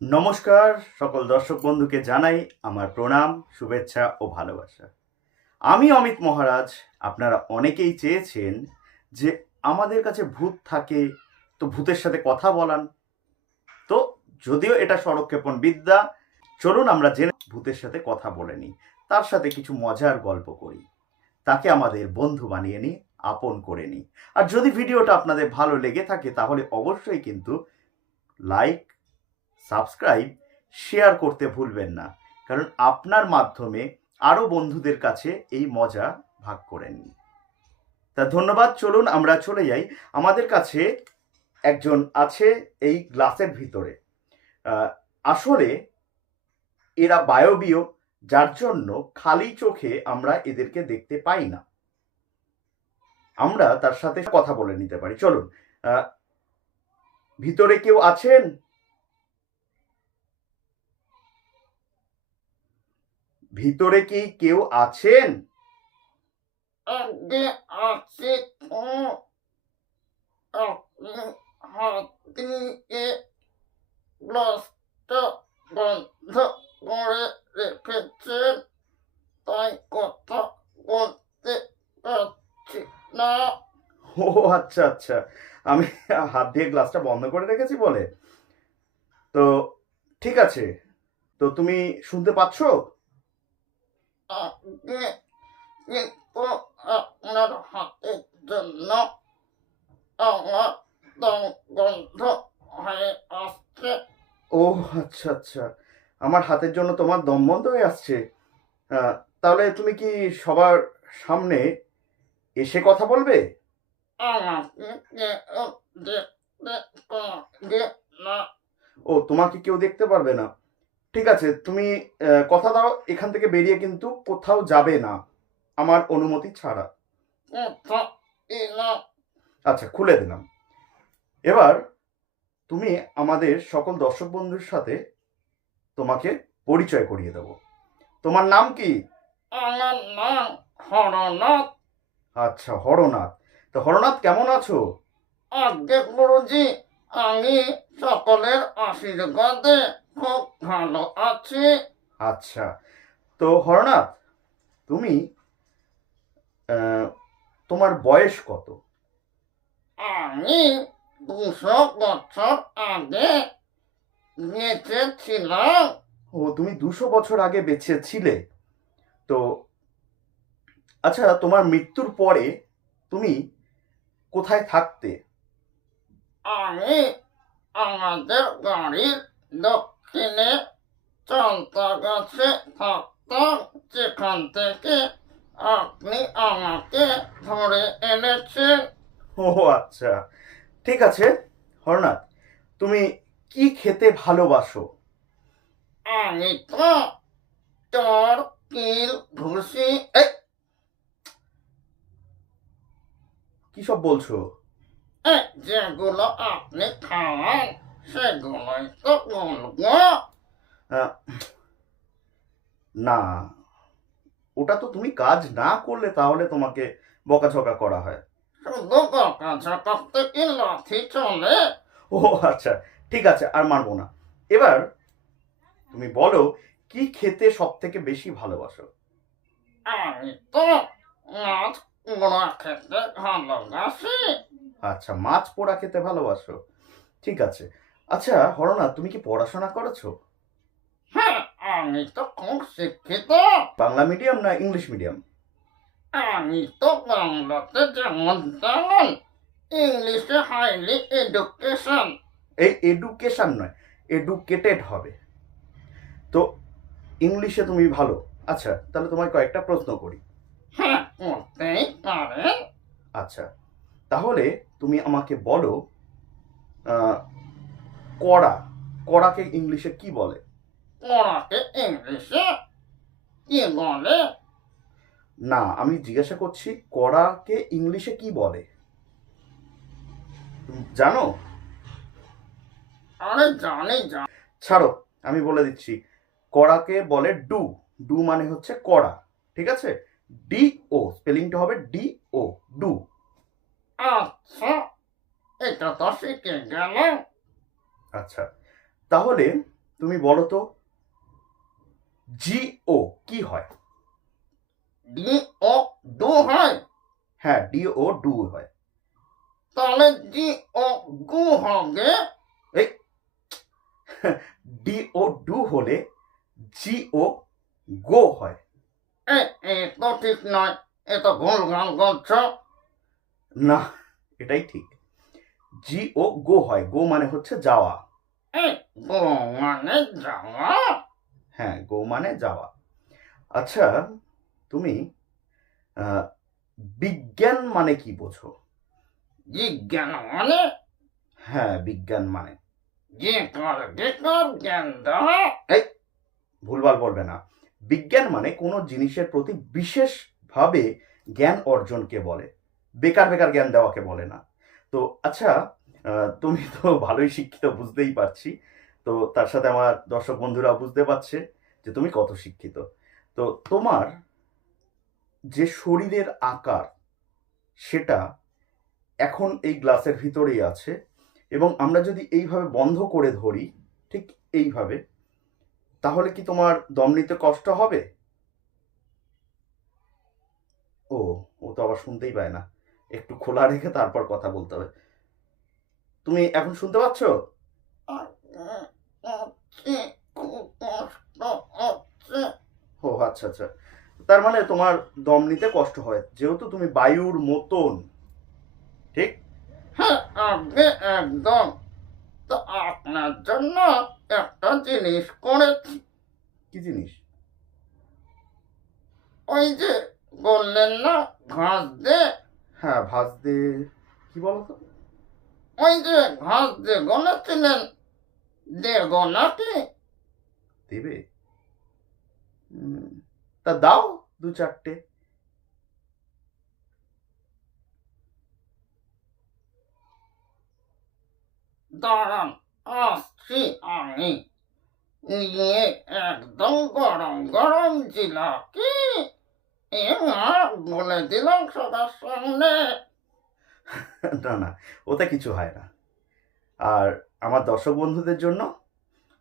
নমস্কার সকল দর্শক বন্ধুকে জানাই আমার প্রণাম, শুভেচ্ছা ও ভালোবাসা। আমি অমিত মহারাজ। আপনারা অনেকেই চেয়েছেন যে আমাদের কাছে ভূত থাকে, তো ভূতের সাথে কথা বলান। তো যদিও এটা সরক্ষেপণ বিদ্যা, চলুন আমরা জেনে ভূতের সাথে কথা বলে নিই, তার সাথে কিছু মজার গল্প করি, তাকে আমাদের বন্ধু বানিয়ে নিই, আপন করে নিই। আর যদি ভিডিওটা আপনাদের ভালো লেগে থাকে তাহলে অবশ্যই কিন্তু লাইক, সাবস্ক্রাইব, শেয়ার করতে ভুলবেন না, কারণ আপনার মাধ্যমে আরও বন্ধুদের কাছে এই মজা ভাগ করে নিন। তা ধন্যবাদ। চলুন আমরা চলে যাই। আমাদের কাছে একজন আছে এই গ্লাসের ভিতরে। আসলে এরা বায়বীয়, যার জন্য খালি চোখে আমরা এদেরকে দেখতে পাই না। আমরা তার সাথে কথা বলে নিতে পারি। চলুন, ভিতরে কেউ আছেন? ভিতরে কি কেউ আছেন? আগে আছে তো আপনি হাত দিয়ে গ্লাসটা বন্ধ করে রেখেছেন, তাই কথা বলতে পারছি না। ও আচ্ছা আচ্ছা, আমি হাত দিয়ে গ্লাসটা বন্ধ করে রেখেছি বলে। তো ঠিক আছে, তো তুমি শুনতে পাচ্ছ? আগে কিন্তু আপনার হাতের জন্য আমার দম বন্ধ হয়ে আসছে। ও আচ্ছা আচ্ছা, আমার হাতের জন্য তোমার দম বন্ধ হয়ে আসছে। তাহলে তুমি কি সবার সামনে এসে কথা বলবে? আমাকে কেউ দেখতে পারবে না। ও, তোমাকে কেউ দেখতে পারবে না? ঠিক আছে, তুমি কথা দাও, এখান থেকে বেরিয়ে কিন্তু কোথাও যাবে না আমার অনুমতি ছাড়া। কথা দিলাম। আচ্ছা, খুলে দিলাম। এবার তুমি আমাদের সকল দর্শক বন্ধুর সাথে তোমাকে পরিচয় করিয়ে দেব। তোমার নাম কি? আমার নাম হরনাথ। আচ্ছা, হরনাথ। তো হরনাথ, কেমন আছো? আজ্ঞে গুরুজি, আমি সকলের আশীর্বাদে খুব ভালো আছি। আচ্ছা, তো হরনাথ, তুমি তোমার বয়স কত? আমি 200 বছর আগে বেঁচে ছিলাম। ও, তুমি 200 বছর আগে বেঁচে ছিলে। তো আচ্ছা, তোমার মৃত্যুর পরে তুমি কোথায় থাকতে? আমি আমাদের বাড়ির দক্ষিণে চলতা গাছে থাকতাম, যেখান থেকে আপনি আমাকে ধরে এনেছেন। ও আচ্ছা, ঠিক আছে হরনাথ, তুমি কি খেতে ভালোবাসো? আমি তো চর কিল ঘুষি কি সব বলছো? যেগুলো আপনি খাওয়ান সেগুলোই তো বলবো। আহ, না, ওটা তো তুমি কাজ না করলে তাহলে তোমাকে বকাঝকা করা হয়। শুধু বকা ঝকাতে কি লাথি চলে? ও আচ্ছা, ঠিক আছে, আর মানবো না। এবার তুমি বলো, কি খেতে সব থেকে বেশি ভালোবাসো? আমি তো মাছ পোড়া খেতে ভালোবাসি। আচ্ছা, মাছ পোড়া খেতে ভালোবাসো, ঠিক আছে। আচ্ছা হরনাথ, তুমি কি পড়াশোনা করেছো? হ্যাঁ, আমি তো খুব শিক্ষিত। বাংলা মিডিয়াম না ইংলিশ মিডিয়াম? আমি তো বাংলাতে যেমন তেমন, ইংলিশে হাইলি এডুকেশন। এই এডুকেশন নয়, এডুকেটেড হবে। তো ইংলিশে তুমি ভালো। আচ্ছা, তাহলে তোমায় কয়েকটা প্রশ্ন করি। হ্যাঁ, করতেই পারেন। আচ্ছা, তাহলে তুমি আমাকে বলো, আহ, কড়া, কড়াকে ইংলিশে কি বলে? পড়াকে ইংলিশে কি বলে? না, আমি জিজ্ঞাসা করছি কড়াকে ইংলিশে কি বলে, তুমি জানো? আরে জানি জানি। ছাড়ো, আমি বলে দিচ্ছি। কড়াকে বলে ডু। ডু মানে হচ্ছে কড়া, ঠিক আছে? ডি ও, স্পেলিংটা হবে ডি ও, ডু। আচ্ছা, এটা তো শিখে গেল। আচ্ছা, তাহলে তুমি বলো তো GO কি হয়? ডি ও ডু হয়, হ্যাঁ, DO ডু হয়। তাহলে জি ও গু হবে। এই DO ডু হলে GO গো হয়। এ এ তো ঠিক নয়, এ তো ভুল গান করছো। না, এটাই ঠিক। GO গো হয়, গো মানে হচ্ছে যাওয়া। এই গো মানে যাওয়া। হ্যাঁ, গো মানে যাওয়া। আচ্ছা, তুমি আহ, বিজ্ঞান মানে কি বোঝো? বিজ্ঞান মানে হ্যাঁ, বিজ্ঞান মানে যে কারকে কার জ্ঞান দেওয়া। এই ভুলভাল বলবে না। বিজ্ঞান মানে কোনো জিনিসের প্রতি বিশেষভাবে জ্ঞান অর্জনকে বলে, বেকার বেকার জ্ঞান দেওয়াকে বলে না। তো আচ্ছা, তুমি তো ভালোই শিক্ষিত বুঝতেই পারছি। তো তার সাথে আমার দর্শক বন্ধুরা বুঝতে পারছে যে তুমি কত শিক্ষিত। তো তোমার যে শরীরের আকার সেটা এখন এই গ্লাসের ভিতরেই আছে, এবং আমরা যদি এইভাবে বন্ধ করে ধরি, ঠিক এইভাবে, তাহলে কি তোমার দম নিতে কষ্ট হবে? ও, ও তো আবার শুনতেই পায় না। একটু খোলা রেখে তারপর কথা বলতে হবে। তুমি এখন শুনতে পাচ্ছ? হচ্ছে, খুব কষ্ট হচ্ছে। ও আচ্ছা আচ্ছা। তার মানে তোমার দম নিতে কষ্ট হয়, যেহেতু তুমি বায়ুর মতন, ঠিক? হ্যাঁ, আপনি একদম। তো আপনার জন্য একটা জিনিস করেছি। কি জিনিস? ওই যে বললেন না ঘাস দে, হ্যাঁ, ভাঁজ দে। কি বলো তো? ওই যে ঘাস দে বলেছিলেন, দেবো নাকি? দেবে? তা দাও, দু চারটে। দাঁড়ান, আসছি আমি। নিয়ে একদম গরম গরম জিলাপি। এ মা, বলে দিলাম সবার সামনে। না না, ওতে কিছু হয় না। আর আমার দর্শক বন্ধুদের জন্য?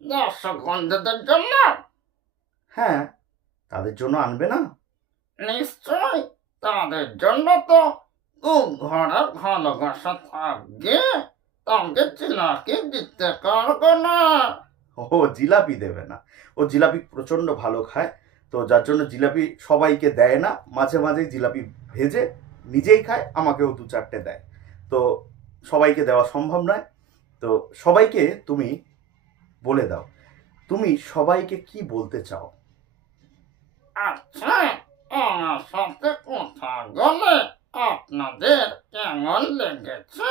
দর্শক বন্ধুদের জন্য হ্যাঁ, তাদের জন্য আনবে না? নিশ্চয়, তাদের জন্য তো খুব ঘরের ভালোবাসা থাকবে। তাকে জিলাপি দিতে পারবো না। ও জিলাপি দেবে না? ও জিলাপি প্রচন্ড ভালো খায়, তো যার জন্য জিলাপি সবাইকে দেয় না, মাঝে মাঝে জিলাপি ভেজে নিজেই খায়, আমাকেও দু চারটে দেয়। তো সবাইকে দেওয়া সম্ভব নয়। তো সবাইকে তুমি বলে দাও, তুমি সবাইকে কি বলতে চাও? আচ্ছা, আমার সাথে কথা বলে আপনাদের কেমন লেগেছে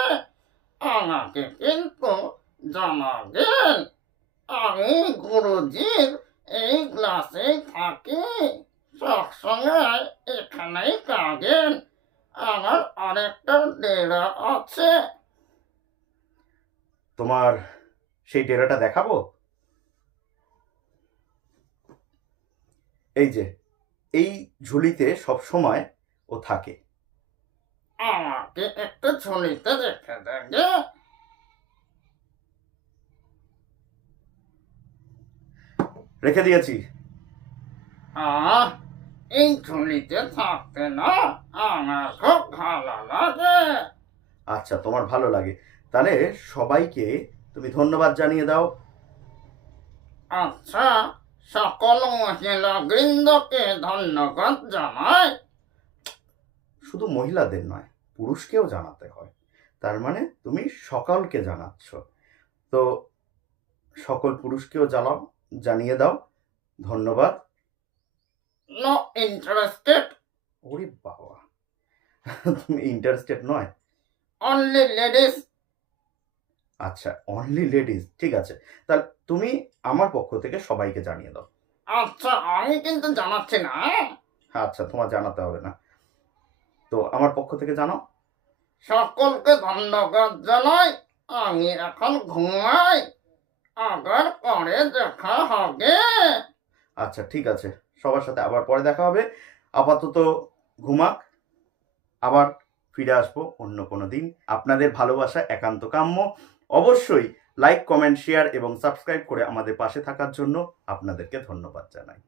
আমাকে কিন্তু জানাবেন। আমি গুরুজির এই ক্লাসেই থাকি, সবসময় এখানেই থাকেন। আমার আরেকটা ডেরা আছে। তোমার সেই ডেরাটা দেখাবো? এই যে, এই ঝুলিতে সব সময় ও থাকে। আমাকে একটু ঝুলিতে রেখে দেবে। রেখে দিয়েছি। আহ, এই ঝুলিতে থাকতে না আমার খুব ভালো লাগে। আচ্ছা, তোমার ভালো লাগে, তাহলে সবাইকে তুমি ধন্যবাদ জানিয়ে দাও। আচ্ছা, সকল মহিলা বৃন্দকে ধন্যবাদ জানাই। শুধু মহিলাদের নয়, পুরুষকেও জানাতে হয়। তার মানে তুমি সকলকে জানাচ্ছ। তো সকল পুরুষকেও জানিয়ে দাও ধন্যবাদ। No interested. ওরে বাবা, তুমি ইন্টারেস্টেড নয়? Only ladies. আচ্ছা, অনলি লেডিজ, ঠিক আছে। তাহলে তুমি আমার পক্ষ থেকে সবাইকে জানিয়ে দাও। আচ্ছা, আমি কিন্তু জানাচ্ছি না। আচ্ছা, তোমার জানাতে হবে না, তো আমার পক্ষ থেকে জানাও। সকলকে ধন্যবাদ জানাই। আমি এখন ঘুমাই, আবার পরে দেখা হবে। আচ্ছা, ঠিক আছে, সবার সাথে আবার পরে দেখা হবে। আপাতত ঘুমাক, আবার ফিরে আসবো অন্য কোনো দিন। আপনাদের ভালোবাসা একান্ত কাম্য। অবশ্যই লাইক, কমেন্ট, শেয়ার এবং সাবস্ক্রাইব করে আমাদের পাশে থাকার জন্য আপনাদেরকে ধন্যবাদ জানাই।